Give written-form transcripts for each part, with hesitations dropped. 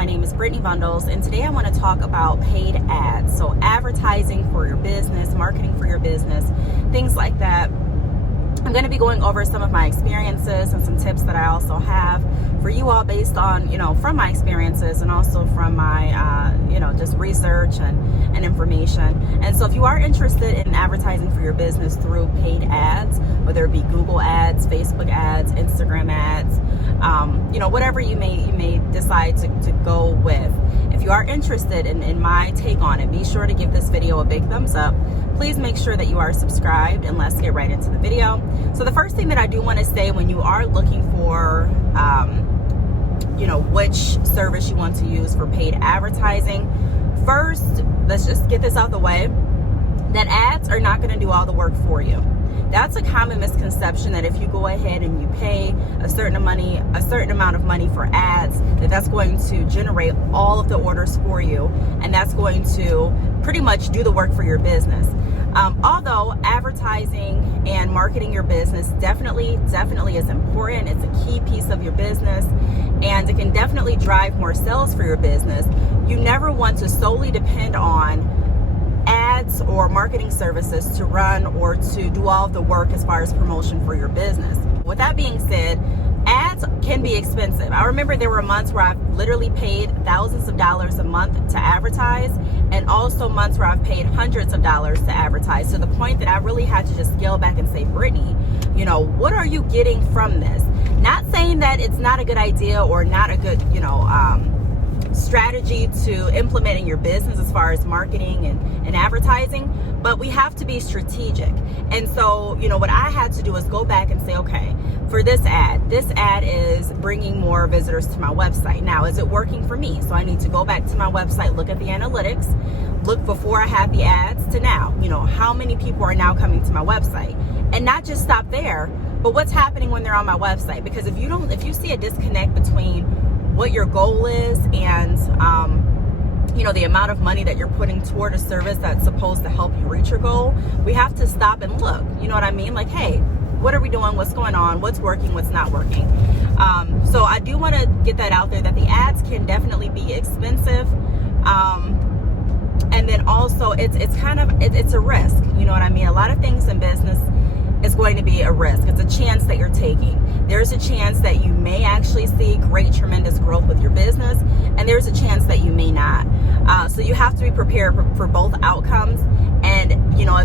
My name is Brittney Bundles, and today I want to talk about paid ads. So advertising for your business, marketing for your business, things like that. I'm going to be going over some of my experiences and some tips that I also have for you all based on, from my experiences and also from my, just research and information. And so if you are interested in advertising for your business through paid ads, whether it be Google ads, Facebook ads, Instagram ads, whatever you may decide to go with. If you are interested in my take on it, be sure to give this video a big thumbs up. Please make sure that you are subscribed, and let's get right into the video. So the first thing that I do want to say when you are looking for, which service you want to use for paid advertising, first, let's just get this out the way, that ads are not going to do all the work for you. That's a common misconception, that if you go ahead and you pay a certain amount of money for ads, that's going to generate all of the orders for you, and that's going to pretty much do the work for your business. Although advertising and marketing your business definitely is important. It's a key piece of your business, and it can definitely drive more sales for your business. You never want to solely depend on ads or marketing services to run or to do all of the work as far as promotion for your business. With that being said, ads can be expensive. I remember there were months where I've literally paid thousands of dollars a month to advertise, and also months where I've paid hundreds of dollars to advertise, to the point that I really had to just scale back and say, Brittney, what are you getting from this? Not saying that it's not a good idea or not a good, strategy to implement in your business as far as marketing and advertising, but we have to be strategic. And so, what I had to do is go back and say, okay, for this ad is bringing more visitors to my website. Now, is it working for me? So I need to go back to my website, look at the analytics, look before I had the ads to now, how many people are now coming to my website, and not just stop there, but what's happening when they're on my website. Because if you see a disconnect between what your goal is and the amount of money that you're putting toward a service that's supposed to help you reach your goal, we have to stop and look. You know what I mean? Like, hey, what are we doing? What's going on? What's working? What's not working? So I do want to get that out there, that the ads can definitely be expensive. And then also it's a risk. You know what I mean? A lot of things in business is going to be a risk. It's a chance that you're taking. There's a chance that you may actually see great, tremendous growth with your business, and there's a chance that you may not. So you have to be prepared for both outcomes. And,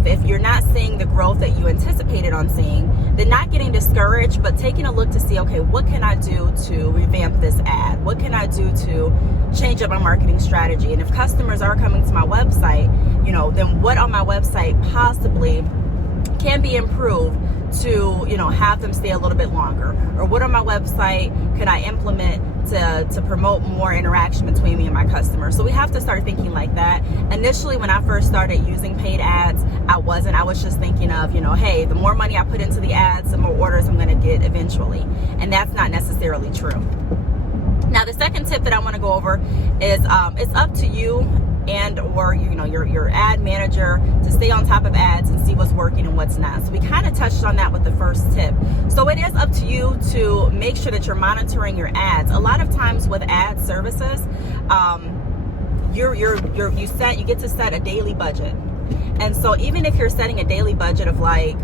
if you're not seeing the growth that you anticipated on seeing, then not getting discouraged, but taking a look to see, okay, what can I do to revamp this ad? What can I do to change up my marketing strategy? And if customers are coming to my website, then what on my website possibly can be improved to have them stay a little bit longer? Or what on my website can I implement to promote more interaction between me and my customers? So we have to start thinking like that. Initially, when I first started using paid ads, I was just thinking of, hey, the more money I put into the ads, the more orders I'm going to get eventually. And that's not necessarily true. Now, the second tip that I want to go over is it's up to you and or your ad manager to stay on top of ads and see what's working and what's not. So we kind of touched on that with the first tip. So it is up to you to make sure that you're monitoring your ads. A lot of times with ad services, you get to set a daily budget. And so even if you're setting a daily budget of, like,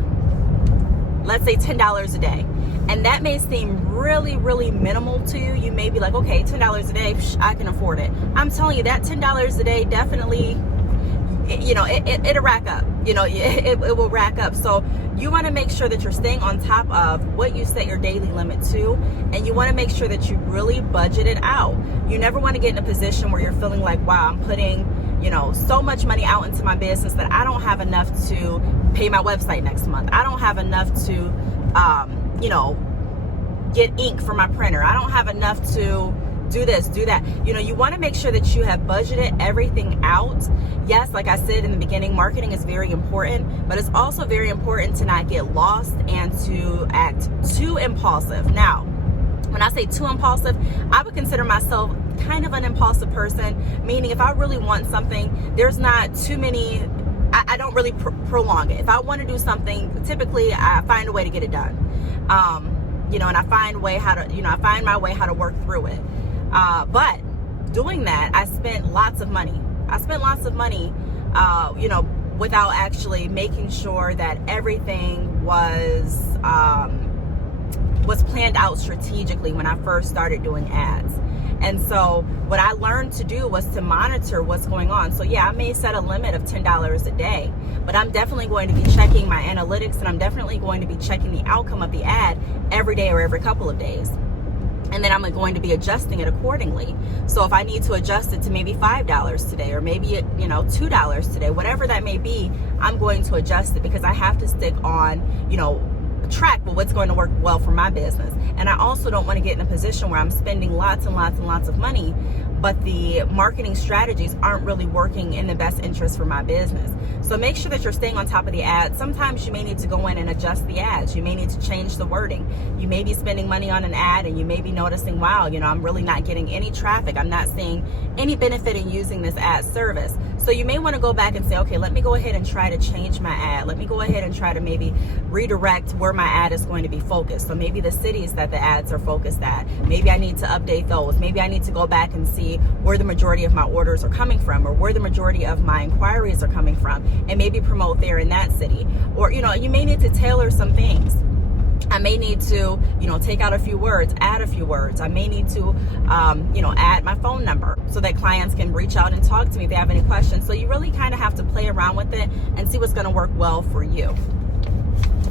let's say $10 a day, and that may seem really, really minimal to you. You may be like, okay, $10 a day, I can afford it. I'm telling you, that $10 a day definitely, it'll rack up. It will rack up. So you want to make sure that you're staying on top of what you set your daily limit to, and you want to make sure that you really budget it out. You never want to get in a position where you're feeling like, wow, I'm putting so much money out into my business that I don't have enough to pay my website next month. I don't have enough to get ink for my printer. I don't have enough to do this, do that. You want to make sure that you have budgeted everything out. Yes, like I said in the beginning, marketing is very important, but it's also very important to not get lost and to act too impulsive. Now, when I say too impulsive, I would consider myself kind of an impulsive person, meaning if I really want something, there's not too many, I don't really prolong it. If I want to do something, typically I find a way to get it done. And I find my way how to work through it. But doing that, I spent lots of money. Without actually making sure that everything was planned out strategically when I first started doing ads. And so what I learned to do was to monitor what's going on. So yeah, I may set a limit of $10 a day, but I'm definitely going to be checking my analytics, and I'm definitely going to be checking the outcome of the ad every day or every couple of days. And then I'm going to be adjusting it accordingly. So if I need to adjust it to maybe $5 today, or maybe $2 today, whatever that may be, I'm going to adjust it, because I have to stick on, track with what's going to work well for my business. And I also don't want to get in a position where I'm spending lots and lots and lots of money, but the marketing strategies aren't really working in the best interest for my business. So make sure that you're staying on top of the ads. Sometimes you may need to go in and adjust the ads. You may need to change the wording. You may be spending money on an ad and you may be noticing, wow, I'm really not getting any traffic. I'm not seeing any benefit in using this ad service. So you may want to go back and say, okay, let me go ahead and try to change my ad. Let me go ahead and try to maybe redirect where my ad is going to be focused. So maybe the cities that the ads are focused at, maybe I need to update those. Maybe I need to go back and see where the majority of my orders are coming from, or where the majority of my inquiries are coming from, and maybe promote there in that city. Or, you may need to tailor some things. I may need to, take out a few words, add a few words. I may need to, add my phone number so that clients can reach out and talk to me if they have any questions. So you really kind of have to play around with it and see what's going to work well for you.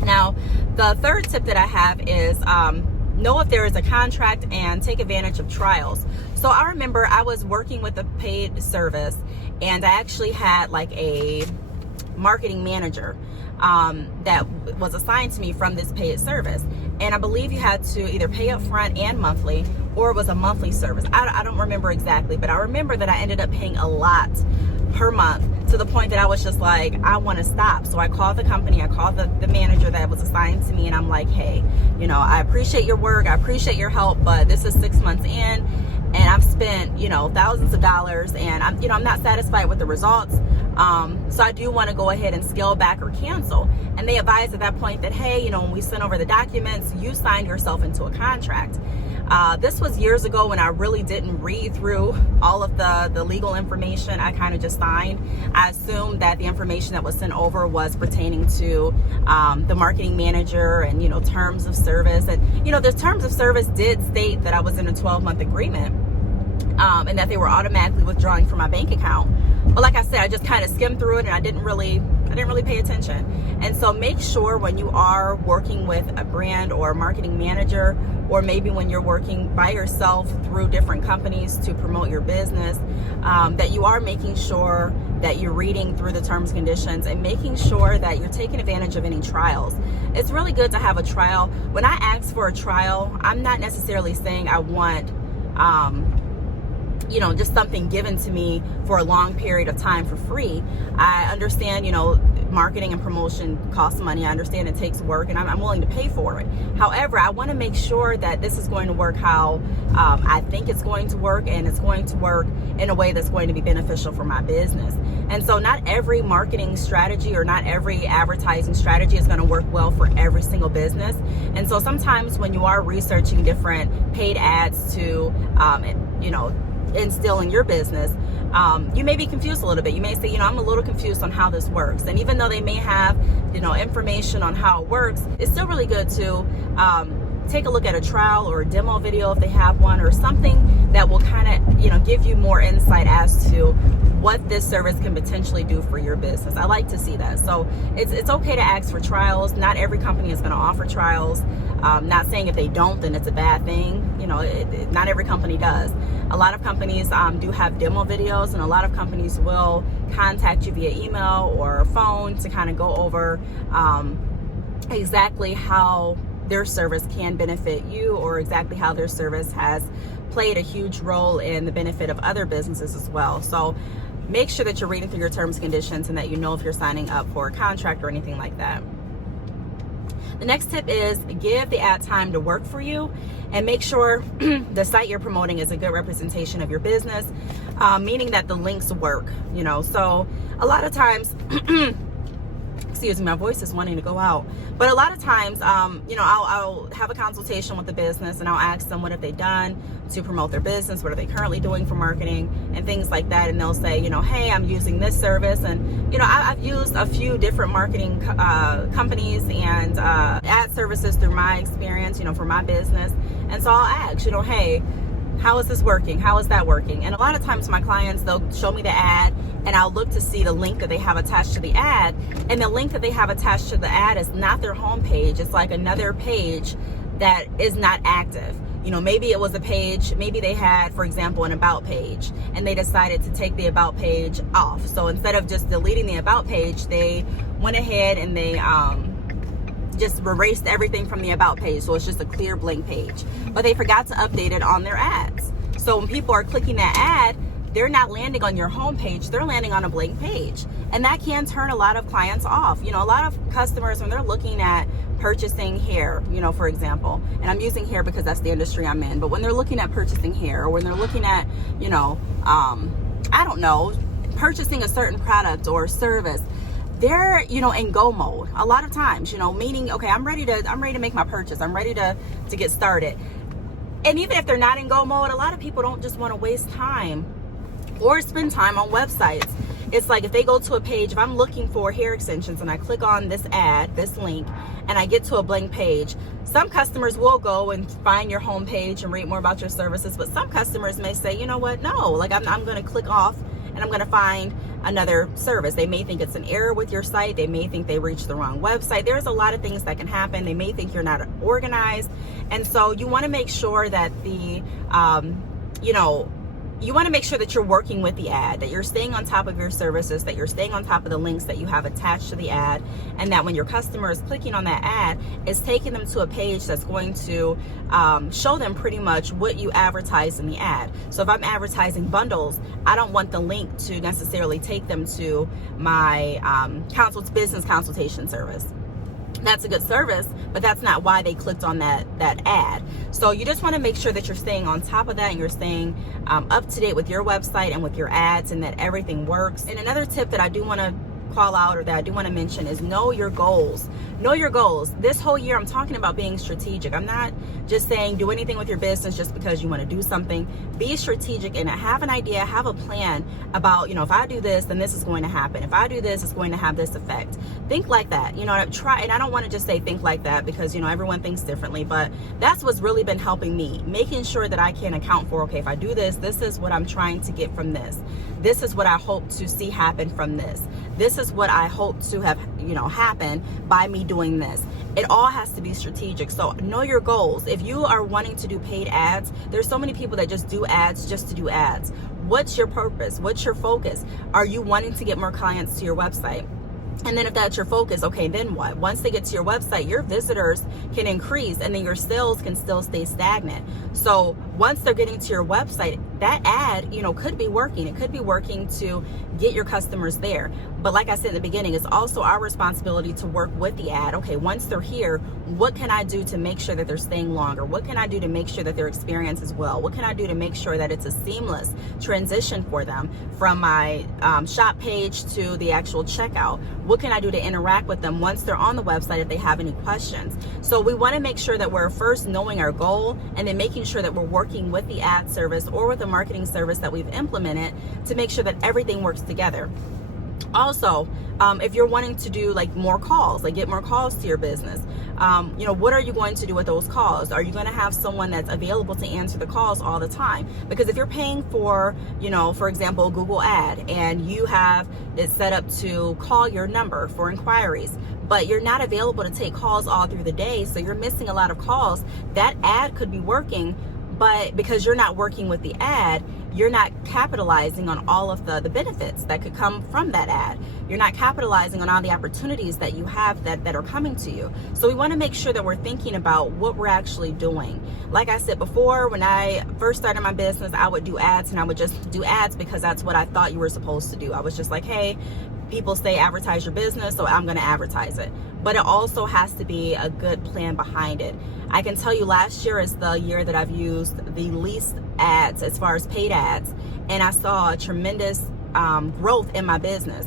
Now, the third tip that I have is know if there is a contract and take advantage of trials. So I remember I was working with a paid service, and I actually had like a marketing manager that was assigned to me from this paid service. And I believe you had to either pay up front and monthly, or it was a monthly service. I don't remember exactly, but I remember that I ended up paying a lot per month, to the point that I was just like, I want to stop. So I called the company, I called the manager that was assigned to me, and I'm like, hey, I appreciate your work, I appreciate your help, but this is 6 months in, and I've spent, thousands of dollars, and I'm not satisfied with the results. So I do want to go ahead and scale back or cancel. And they advised at that point that, hey, when we sent over the documents, you signed yourself into a contract. This was years ago when I really didn't read through all of the legal information. I kind of just signed. I assumed that the information that was sent over was pertaining to the marketing manager and, terms of service. And, the terms of service did state that I was in a 12-month agreement, and that they were automatically withdrawing from my bank account. But like I said, I just kind of skimmed through it, and I didn't really pay attention. And so make sure when you are working with a brand or a marketing manager, or maybe when you're working by yourself through different companies to promote your business, that you are making sure that you're reading through the terms and conditions, and making sure that you're taking advantage of any trials. It's really good to have a trial. When I ask for a trial, I'm not necessarily saying I want just something given to me for a long period of time for free. I understand, marketing and promotion costs money. I understand it takes work, and I'm willing to pay for it. However, I want to make sure that this is going to work how I think it's going to work, and it's going to work in a way that's going to be beneficial for my business. And so not every marketing strategy or not every advertising strategy is going to work well for every single business. And so sometimes when you are researching different paid ads to, instill in your business, you may be confused a little bit. You may say, I'm a little confused on how this works. And even though they may have, information on how it works, it's still really good to take a look at a trial or a demo video if they have one, or something that will kind of, give you more insight as to what this service can potentially do for your business. I like to see that. So it's okay to ask for trials. Not every company is going to offer trials. Not saying if they don't, then it's a bad thing. Not every company does. A lot of companies do have demo videos, and a lot of companies will contact you via email or phone to kind of go over exactly how their service can benefit you, or exactly how their service has played a huge role in the benefit of other businesses as well. So make sure that you're reading through your terms and conditions, and that you know if you're signing up for a contract or anything like that. The next tip is give the ad time to work for you, and make sure the site you're promoting is a good representation of your business, meaning that the links work. So a lot of times, excuse me, my voice is wanting to go out. But a lot of times, you know, I'll have a consultation with the business, and I'll ask them what have they done to promote their business, what are they currently doing for marketing and things like that. And they'll say, you know, hey, I'm using this service. And, you know, I've used a few different marketing companies and ad services through my experience, you know, for my business. And so I'll ask, you know, hey, how is this working? How is that working? And a lot of times my clients, they'll show me the ad, and I'll look to see the link that they have attached to the ad. And the link that they have attached to the ad is not their homepage. It's like another page that is not active. You know, maybe it was a page, maybe they had, for example, an about page, and they decided to take the about page off. So instead of just deleting the about page, they went ahead and they just erased everything from the about page. So it's just a clear blank page, but they forgot to update it on their ads. So when people are clicking that ad, they're not landing on your homepage, they're landing on a blank page. And that can turn a lot of clients off. You know, a lot of customers, when they're looking at purchasing hair, you know, for example, and I'm using hair because that's the industry I'm in, but when they're looking at purchasing hair, or when they're looking at, you know, I don't know, purchasing a certain product or service, they're, you know, in go mode a lot of times, you know, meaning, okay, I'm ready to make my purchase. I'm ready to get started. And even if they're not in go mode, a lot of people don't just want to waste time or spend time on websites. It's like if they go to a page, if I'm looking for hair extensions and I click on this ad, this link, and I get to a blank page, some customers will go and find your homepage and read more about your services, but some customers may say, you know what, no, like I'm going to click off and I'm going to find another service. They may think it's an error with your site. They may think they reached the wrong website. There's a lot of things that can happen. They may think you're not organized. And so you want to make sure that the, you know, you want to make sure that you're working with the ad, that you're staying on top of your services, that you're staying on top of the links that you have attached to the ad, and that when your customer is clicking on that ad, it's taking them to a page that's going to show them pretty much what you advertise in the ad. So if I'm advertising bundles, I don't want the link to necessarily take them to my business consultation service. That's a good service, but that's not why they clicked on that ad. So you just want to make sure that you're staying on top of that, and you're staying up to date with your website and with your ads, and that everything works. And another tip that I do want to call out, or that I do want to mention, is know your goals. Know your goals. This whole year I'm talking about being strategic. I'm not just saying do anything with your business just because you want to do something. Be strategic and have an idea, have a plan about, you know, if I do this, then this is going to happen. If I do this, it's going to have this effect. Think like that. You know, and I don't want to just say think like that because, you know, everyone thinks differently, but that's what's really been helping me, making sure that I can account for, okay, if I do this, this is what I'm trying to get from this. This is what I hope to see happen from this. This is what I hope to have, you know, happen by me doing this. It all has to be strategic. So know your goals. If you are wanting to do paid ads, there's so many people that just do ads just to do ads. What's your purpose? What's your focus? Are you wanting to get more clients to your website? And then if that's your focus, okay, then what? Once they get to your website, your visitors can increase, and then your sales can still stay stagnant. So once they're getting to your website, that ad, you know, could be working. It could be working to get your customers there. But like I said in the beginning, it's also our responsibility to work with the ad. Okay, once they're here, what can I do to make sure that they're staying longer? What can I do to make sure that their experience is well? What can I do to make sure that it's a seamless transition for them from my shop page to the actual checkout? What can I do to interact with them once they're on the website if they have any questions? So we want to make sure that we're first knowing our goal, and then making sure that we're working with the ad service or with the marketing service that we've implemented to make sure that everything works together. Also, if you're wanting to do like more calls, like get more calls to your business, you know, what are you going to do with those calls? Are you going to have someone that's available to answer the calls all the time? Because if you're paying for, you know, for example, a Google ad, and you have it set up to call your number for inquiries, but you're not available to take calls all through the day, so you're missing a lot of calls, that ad could be working, but because you're not working with the ad, you're not capitalizing on all of the benefits that could come from that ad. You're not capitalizing on all the opportunities that you have that are coming to you. So we want to make sure that we're thinking about what we're actually doing. Like I said before, when I first started my business, I would do ads, and I would just do ads because that's what I thought you were supposed to do. I was just like, hey, people say advertise your business, so I'm going to advertise it. But it also has to be a good plan behind it. I can tell you last year is the year that I've used the least ads as far as paid ads, and I saw a tremendous growth in my business.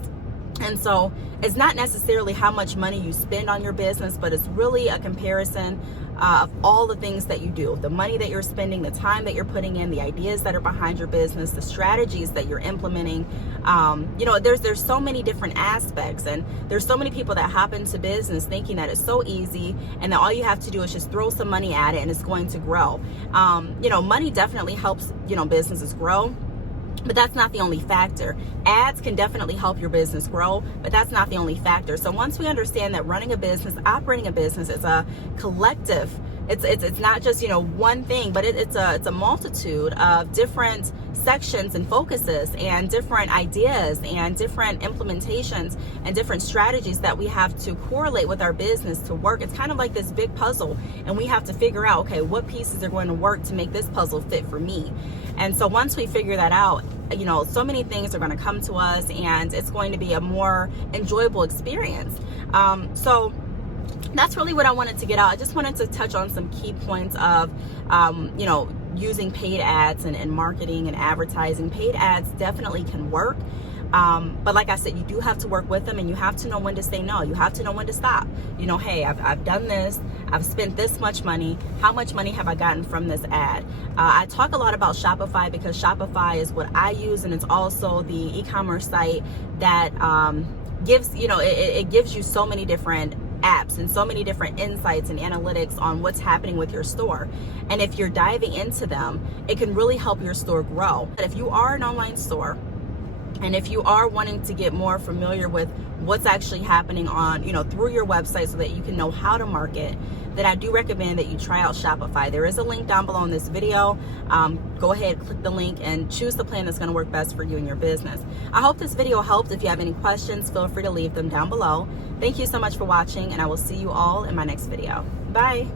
And so it's not necessarily how much money you spend on your business, but it's really a comparison of all the things that you do, the money that you're spending, the time that you're putting in, the ideas that are behind your business, the strategies that you're implementing. You know, there's so many different aspects, and there's so many people that hop into business thinking that it's so easy and that all you have to do is just throw some money at it and it's going to grow. You know, money definitely helps, you know, businesses grow. But that's not the only factor. Ads can definitely help your business grow, but that's not the only factor. So once we understand that running a business, operating a business is a collective, it's not just, you know, one thing, but it's a multitude of different sections and focuses and different ideas and different implementations and different strategies that we have to correlate with our business to work. It's kind of like this big puzzle, and we have to figure out, okay, what pieces are going to work to make this puzzle fit for me. And so once we figure that out, you know, so many things are going to come to us, and it's going to be a more enjoyable experience. So that's really what I wanted to get out. I just wanted to touch on some key points of, you know, using paid ads and marketing and advertising. Paid ads definitely can work. But like I said, you do have to work with them, and you have to know when to say no. You have to know when to stop. You know, hey, I've done this. I've spent this much money. How much money have I gotten from this ad? I talk a lot about Shopify because Shopify is what I use, and it's also the e-commerce site that gives, you know, it gives you so many different apps and so many different insights and analytics on what's happening with your store. And if you're diving into them, it can really help your store grow. But if you are an online store, and if you are wanting to get more familiar with what's actually happening on, you know, through your website so that you can know how to market, then I do recommend that you try out Shopify. There is a link down below in this video. Go ahead, click the link, and choose the plan that's going to work best for you and your business. I hope this video helped. If you have any questions, feel free to leave them down below. Thank you so much for watching, and I will see you all in my next video. Bye.